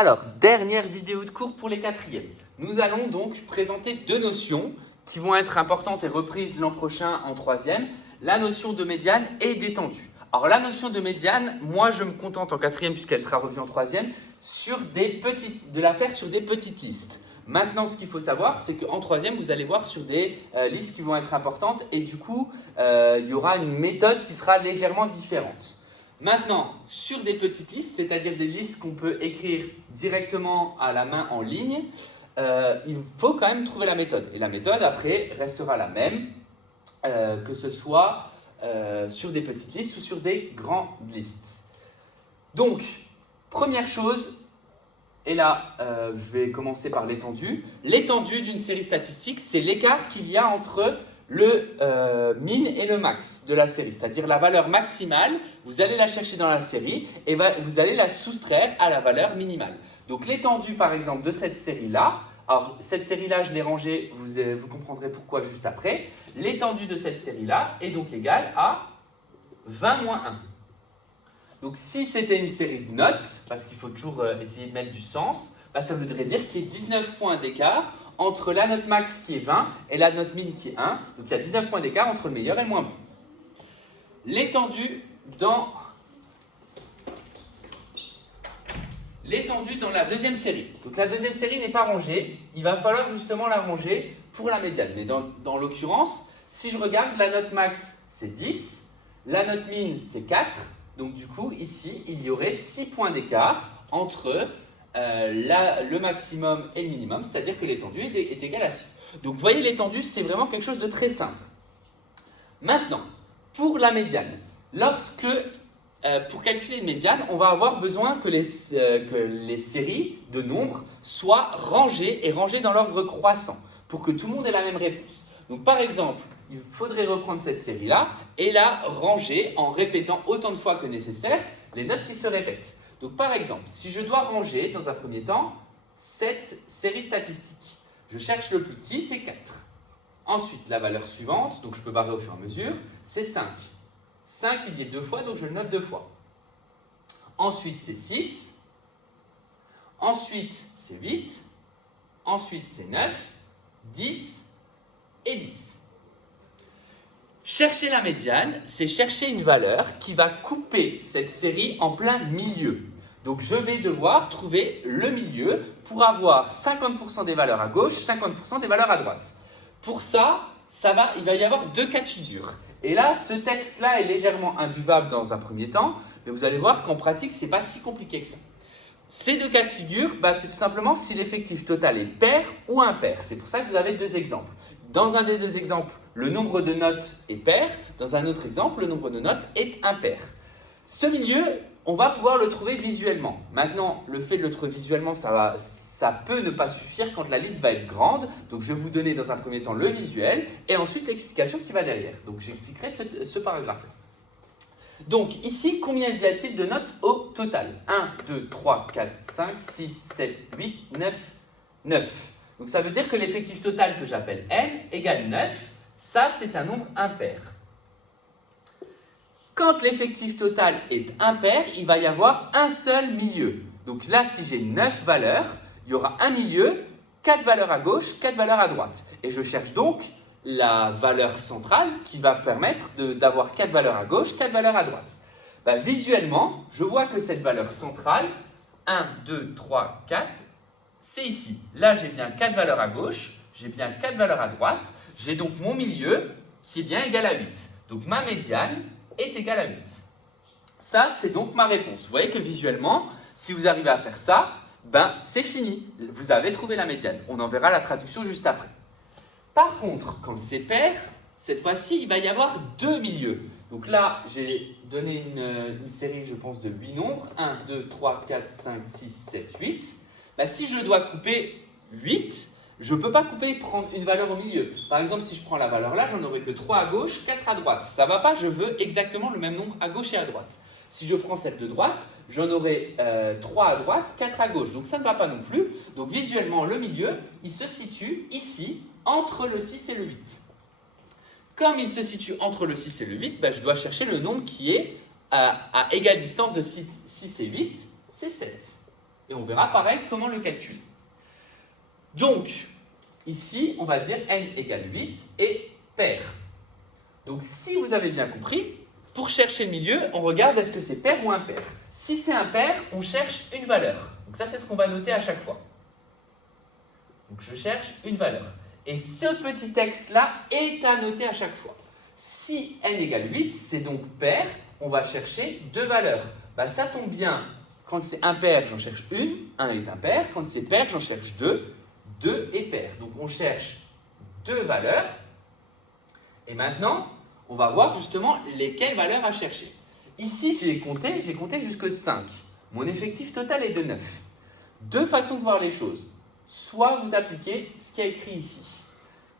Alors, dernière vidéo de cours pour les quatrièmes. Nous allons donc présenter deux notions qui vont être importantes et reprises l'an prochain en troisième, la notion de médiane et d'étendue. Alors la notion de médiane, moi je me contente en quatrième puisqu'elle sera revue en troisième, de la faire sur des petites listes. Maintenant, ce qu'il faut savoir, c'est qu'en troisième, vous allez voir sur des listes qui vont être importantes et du coup, il y aura une méthode qui sera légèrement différente. Maintenant, sur des petites listes, c'est-à-dire des listes qu'on peut écrire directement à la main en ligne, il faut quand même trouver la méthode. Et la méthode, après, restera la même, que ce soit sur des petites listes ou sur des grandes listes. Donc, première chose, et là, je vais commencer par l'étendue. L'étendue d'une série statistique, c'est l'écart qu'il y a entre le min et le max de la série, c'est-à-dire la valeur maximale, vous allez la chercher dans la série et vous allez la soustraire à la valeur minimale. Donc l'étendue par exemple de cette série-là, alors cette série-là je l'ai rangée, vous comprendrez pourquoi juste après, l'étendue de cette série-là est donc égale à 20 moins 1. Donc si c'était une série de notes, parce qu'il faut toujours essayer de mettre du sens, ça voudrait dire qu'il y ait 19 points d'écart entre la note max qui est 20 et la note min qui est 1. Donc il y a 19 points d'écart entre le meilleur et le moins bon. L'étendue dans la deuxième série. Donc la deuxième série n'est pas rangée. Il va falloir justement la ranger pour la médiane. Mais dans l'occurrence, si je regarde, la note max c'est 10, la note min c'est 4. Donc du coup, ici, il y aurait 6 points d'écart entre le maximum et le minimum, c'est-à-dire que l'étendue est égale à 6. Donc vous voyez, l'étendue, c'est vraiment quelque chose de très simple. Maintenant, pour la médiane, pour calculer une médiane, on va avoir besoin que les séries de nombres soient rangées et rangées dans l'ordre croissant pour que tout le monde ait la même réponse. Donc par exemple, il faudrait reprendre cette série-là et la ranger en répétant autant de fois que nécessaire les notes qui se répètent. Donc par exemple, si je dois ranger dans un premier temps cette série statistique, je cherche le plus petit, c'est 4. Ensuite, la valeur suivante, donc je peux barrer au fur et à mesure, c'est 5. 5, il y est 2 fois, donc je le note 2 fois. Ensuite, c'est 6. Ensuite, c'est 8. Ensuite, c'est 9, 10 et 10. Chercher la médiane, c'est chercher une valeur qui va couper cette série en plein milieu. Donc je vais devoir trouver le milieu pour avoir 50% des valeurs à gauche, 50% des valeurs à droite. Pour ça, il va y avoir deux cas de figure. Et là, ce texte-là est légèrement imbuvable dans un premier temps, mais vous allez voir qu'en pratique, ce n'est pas si compliqué que ça. Ces deux cas de figure, c'est tout simplement si l'effectif total est pair ou impair. C'est pour ça que vous avez deux exemples. Dans un des deux exemples, le nombre de notes est pair. Dans un autre exemple, le nombre de notes est impair. Ce milieu, on va pouvoir le trouver visuellement. Maintenant, le fait de le trouver visuellement, ça peut ne pas suffire quand la liste va être grande. Donc, je vais vous donner dans un premier temps le visuel et ensuite l'explication qui va derrière. Donc, j'expliquerai ce paragraphe-là. Donc, ici, combien y a-t-il de notes au total? 1, 2, 3, 4, 5, 6, 7, 8, 9, 9. Donc, ça veut dire que l'effectif total que j'appelle n égale 9. Ça, c'est un nombre impair. Quand l'effectif total est impair, il va y avoir un seul milieu. Donc là, si j'ai 9 valeurs, il y aura un milieu, 4 valeurs à gauche, 4 valeurs à droite. Et je cherche donc la valeur centrale qui va permettre d'avoir 4 valeurs à gauche, 4 valeurs à droite. Visuellement, je vois que cette valeur centrale, 1, 2, 3, 4, c'est ici. Là, j'ai bien 4 valeurs à gauche, j'ai bien 4 valeurs à droite. J'ai donc mon milieu qui est bien égal à 8. Donc ma médiane est égale à 8. Ça, c'est donc ma réponse. Vous voyez que visuellement, si vous arrivez à faire ça, c'est fini. Vous avez trouvé la médiane. On en verra la traduction juste après. Par contre, quand c'est pair, cette fois-ci, il va y avoir deux milieux. Donc là, j'ai donné une série, je pense, de 8 nombres. 1, 2, 3, 4, 5, 6, 7, 8. Si je dois couper 8, je ne peux pas couper et prendre une valeur au milieu. Par exemple, si je prends la valeur là, j'en aurai que 3 à gauche, 4 à droite. Ça ne va pas, je veux exactement le même nombre à gauche et à droite. Si je prends celle de droite, j'en aurai 3 à droite, 4 à gauche. Donc ça ne va pas non plus. Donc visuellement, le milieu, il se situe ici, entre le 6 et le 8. Comme il se situe entre le 6 et le 8, je dois chercher le nombre qui est à égale distance de 6 et 8, c'est 7. Et on verra pareil comment le calculer. Donc, ici, on va dire n égale 8 et pair. Donc, si vous avez bien compris, pour chercher le milieu, on regarde est-ce que c'est pair ou impair. Si c'est impair, on cherche une valeur. Donc ça, c'est ce qu'on va noter à chaque fois. Donc je cherche une valeur. Et ce petit texte-là est à noter à chaque fois. Si n égale 8, c'est donc pair, on va chercher deux valeurs. Bah, ça tombe bien, quand c'est impair, j'en cherche une, 1 est impair. Quand c'est pair, j'en cherche deux, 2 est pair. Donc on cherche deux valeurs. Et maintenant, on va voir justement lesquelles valeurs à chercher. Ici, j'ai compté jusque 5. Mon effectif total est de 9. Deux façons de voir les choses. Soit vous appliquez ce qui est écrit ici.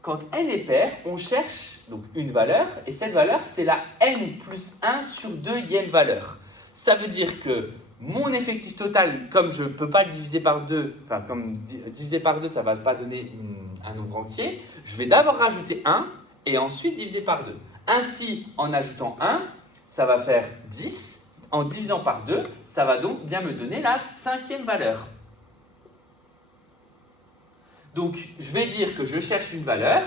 Quand n est pair, on cherche donc une valeur, et cette valeur, c'est la n plus 1 sur 2e valeur. Ça veut dire que mon effectif total, comme je ne peux pas le diviser par 2, enfin comme diviser par 2, ça ne va pas donner un nombre entier, je vais d'abord rajouter 1 et ensuite diviser par 2. Ainsi, en ajoutant 1, ça va faire 10. En divisant par 2, ça va donc bien me donner la 5e valeur. Donc, je vais dire que je cherche une valeur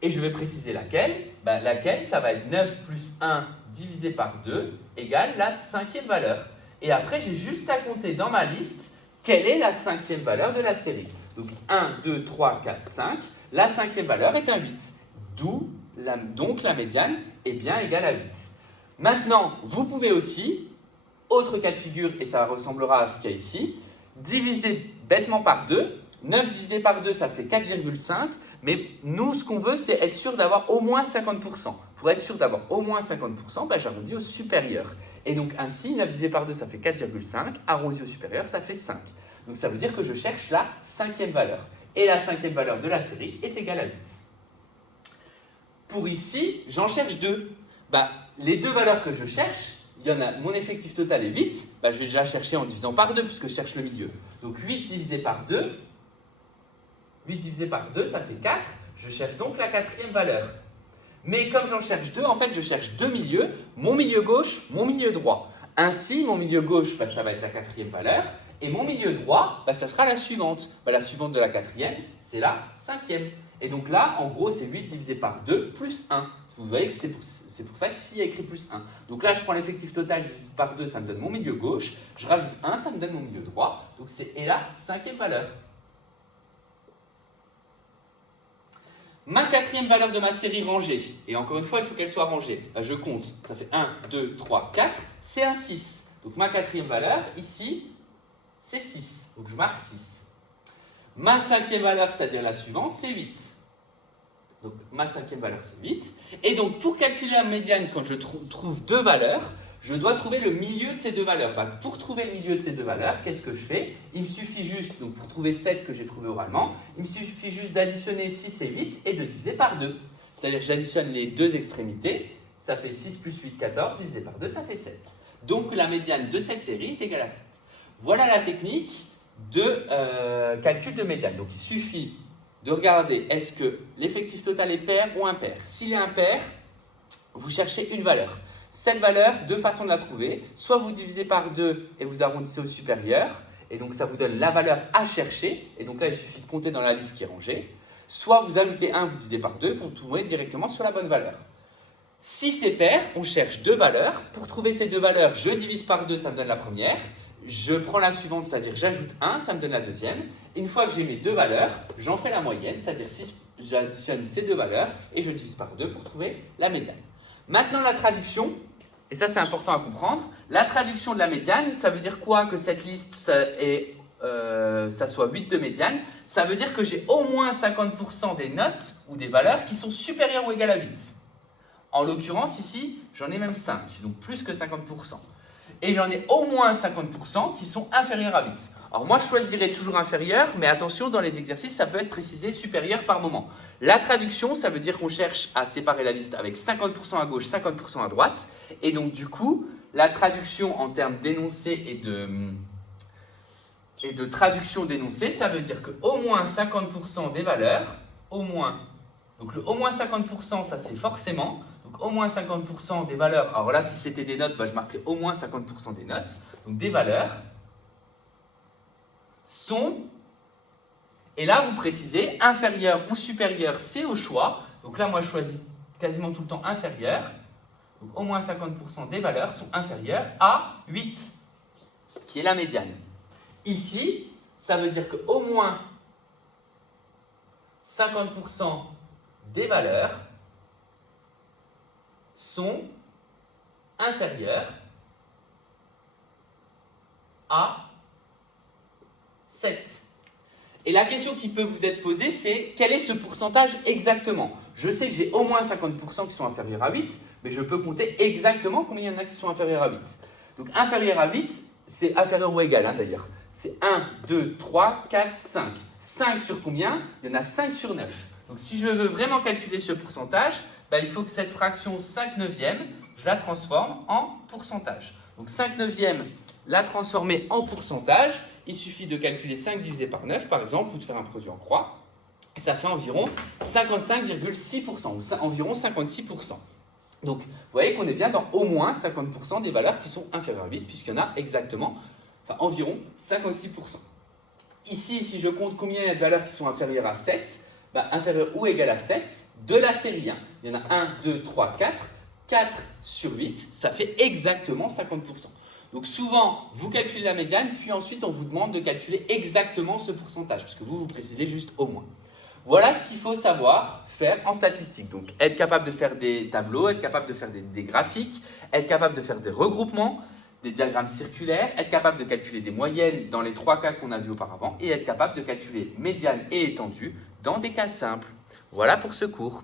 et je vais préciser laquelle. Ben, laquelle, ça va être 9 plus 1 divisé par 2 égale la 5e valeur. Et après, j'ai juste à compter dans ma liste quelle est la 5e valeur de la série. Donc, 1, 2, 3, 4, 5. La 5e valeur est un 8. D'où, donc, la médiane est bien égale à 8. Maintenant, vous pouvez aussi, autre cas de figure, et ça ressemblera à ce qu'il y a ici, diviser bêtement par 2. 9 divisé par 2, ça fait 4,5. Mais nous, ce qu'on veut, c'est être sûr d'avoir au moins 50%. Pour être sûr d'avoir au moins 50%, ben, j'arrondis au supérieur. Et donc ainsi, 9 divisé par 2, ça fait 4,5. Arrondi au supérieur, ça fait 5. Donc ça veut dire que je cherche la 5e valeur. Et la 5e valeur de la série est égale à 8. Pour ici, j'en cherche deux. Ben, les deux valeurs que je cherche, il y en a, mon effectif total est 8. Ben, je vais déjà chercher en divisant par 2 puisque je cherche le milieu. Donc 8 divisé par 2, 8 divisé par 2, ça fait 4. Je cherche donc la 4e valeur. Mais comme j'en cherche deux, en fait, je cherche deux milieux, mon milieu gauche, mon milieu droit. Ainsi, mon milieu gauche, ben, ça va être la 4e valeur. Et mon milieu droit, ben, ça sera la suivante. Ben, la suivante de la 4e, c'est la 5e. Et donc là, en gros, c'est 8 divisé par 2 plus 1. Vous voyez que c'est pour ça qu'ici, il y a écrit plus 1. Donc là, je prends l'effectif total, je divise par 2, ça me donne mon milieu gauche. Je rajoute 1, ça me donne mon milieu droit. Donc c'est la 5e valeur. Ma 4e valeur de ma série rangée, et encore une fois, il faut qu'elle soit rangée. Ben, je compte, ça fait 1, 2, 3, 4, c'est un 6. Donc ma 4e valeur, ici, c'est 6. Donc je marque 6. Ma 5e valeur, c'est-à-dire la suivante, c'est 8. Donc ma 5e valeur, c'est 8. Et donc pour calculer la médiane, quand je trouve deux valeurs, je dois trouver le milieu de ces deux valeurs. Enfin, pour trouver le milieu de ces deux valeurs, qu'est-ce que je fais? Il me suffit juste, donc pour trouver 7 que j'ai trouvé oralement, il me suffit juste d'additionner 6 et 8 et de diviser par 2. C'est-à-dire que j'additionne les deux extrémités, ça fait 6 plus 8, 14, divisé par 2, ça fait 7. Donc la médiane de cette série est égale à 7. Voilà la technique de calcul de médiane. Donc il suffit de regarder est-ce que l'effectif total est pair ou impair. S'il est impair, vous cherchez une valeur. Cette valeur, deux façons de la trouver. Soit vous divisez par 2 et vous arrondissez au supérieur, et donc ça vous donne la valeur à chercher, et donc là il suffit de compter dans la liste qui est rangée. Soit vous ajoutez 1, vous divisez par 2, vous trouvez directement sur la bonne valeur. Si c'est pair, on cherche deux valeurs. Pour trouver ces deux valeurs, je divise par 2, ça me donne la première. Je prends la suivante, c'est-à-dire j'ajoute 1, ça me donne la deuxième. Une fois que j'ai mes deux valeurs, j'en fais la moyenne, c'est-à-dire j'additionne ces deux valeurs et je divise par 2 pour trouver la médiane. Maintenant la traduction, et ça c'est important à comprendre, la traduction de la médiane, ça veut dire quoi que cette liste ça soit 8 de médiane? Ça veut dire que j'ai au moins 50% des notes ou des valeurs qui sont supérieures ou égales à 8. En l'occurrence ici, j'en ai même 5, donc plus que 50%. Et j'en ai au moins 50% qui sont inférieurs à 8. Alors moi, je choisirais toujours inférieur, mais attention, dans les exercices, ça peut être précisé supérieur par moment. La traduction, ça veut dire qu'on cherche à séparer la liste avec 50% à gauche, 50% à droite. Et donc, du coup, la traduction en termes d'énoncé et de traduction d'énoncé, ça veut dire qu'au moins 50% des valeurs, au moins 50%, ça c'est forcément. Donc au moins 50% des valeurs, alors là si c'était des notes, bah, je marquerais au moins 50% des notes, donc des valeurs sont, et là vous précisez, inférieur ou supérieur, c'est au choix. Donc là, moi je choisis quasiment tout le temps inférieur. Donc au moins 50% des valeurs sont inférieures à 8, qui est la médiane. Ici, ça veut dire qu'au moins 50% des valeurs sont inférieures à 7. Et la question qui peut vous être posée, c'est quel est ce pourcentage exactement? Je sais que j'ai au moins 50% qui sont inférieurs à 8, mais je peux compter exactement combien il y en a qui sont inférieurs à 8. Donc inférieur à 8, c'est inférieur ou égal d'ailleurs. C'est 1, 2, 3, 4, 5. 5 sur combien? Il y en a 5 sur 9. Donc si je veux vraiment calculer ce pourcentage, il faut que cette fraction 5 neuvième, je la transforme en pourcentage. Donc 5 neuvième, la transformer en pourcentage, il suffit de calculer 5 divisé par 9 par exemple, ou de faire un produit en croix, et ça fait environ 55,6%, ou environ 56%. Donc vous voyez qu'on est bien dans au moins 50% des valeurs qui sont inférieures à 8, puisqu'il y en a exactement, environ 56%. Ici, si je compte combien il y a de valeurs qui sont inférieures à 7, inférieures ou égales à 7, de la série 1, il y en a 1, 2, 3, 4, 4 sur 8, ça fait exactement 50%. Donc souvent, vous calculez la médiane, puis ensuite on vous demande de calculer exactement ce pourcentage, puisque vous précisez juste au moins. Voilà ce qu'il faut savoir faire en statistique. Donc être capable de faire des tableaux, être capable de faire des graphiques, être capable de faire des regroupements, des diagrammes circulaires, être capable de calculer des moyennes dans les 3 cas qu'on a vus auparavant, et être capable de calculer médiane et étendue dans des cas simples. Voilà pour ce cours.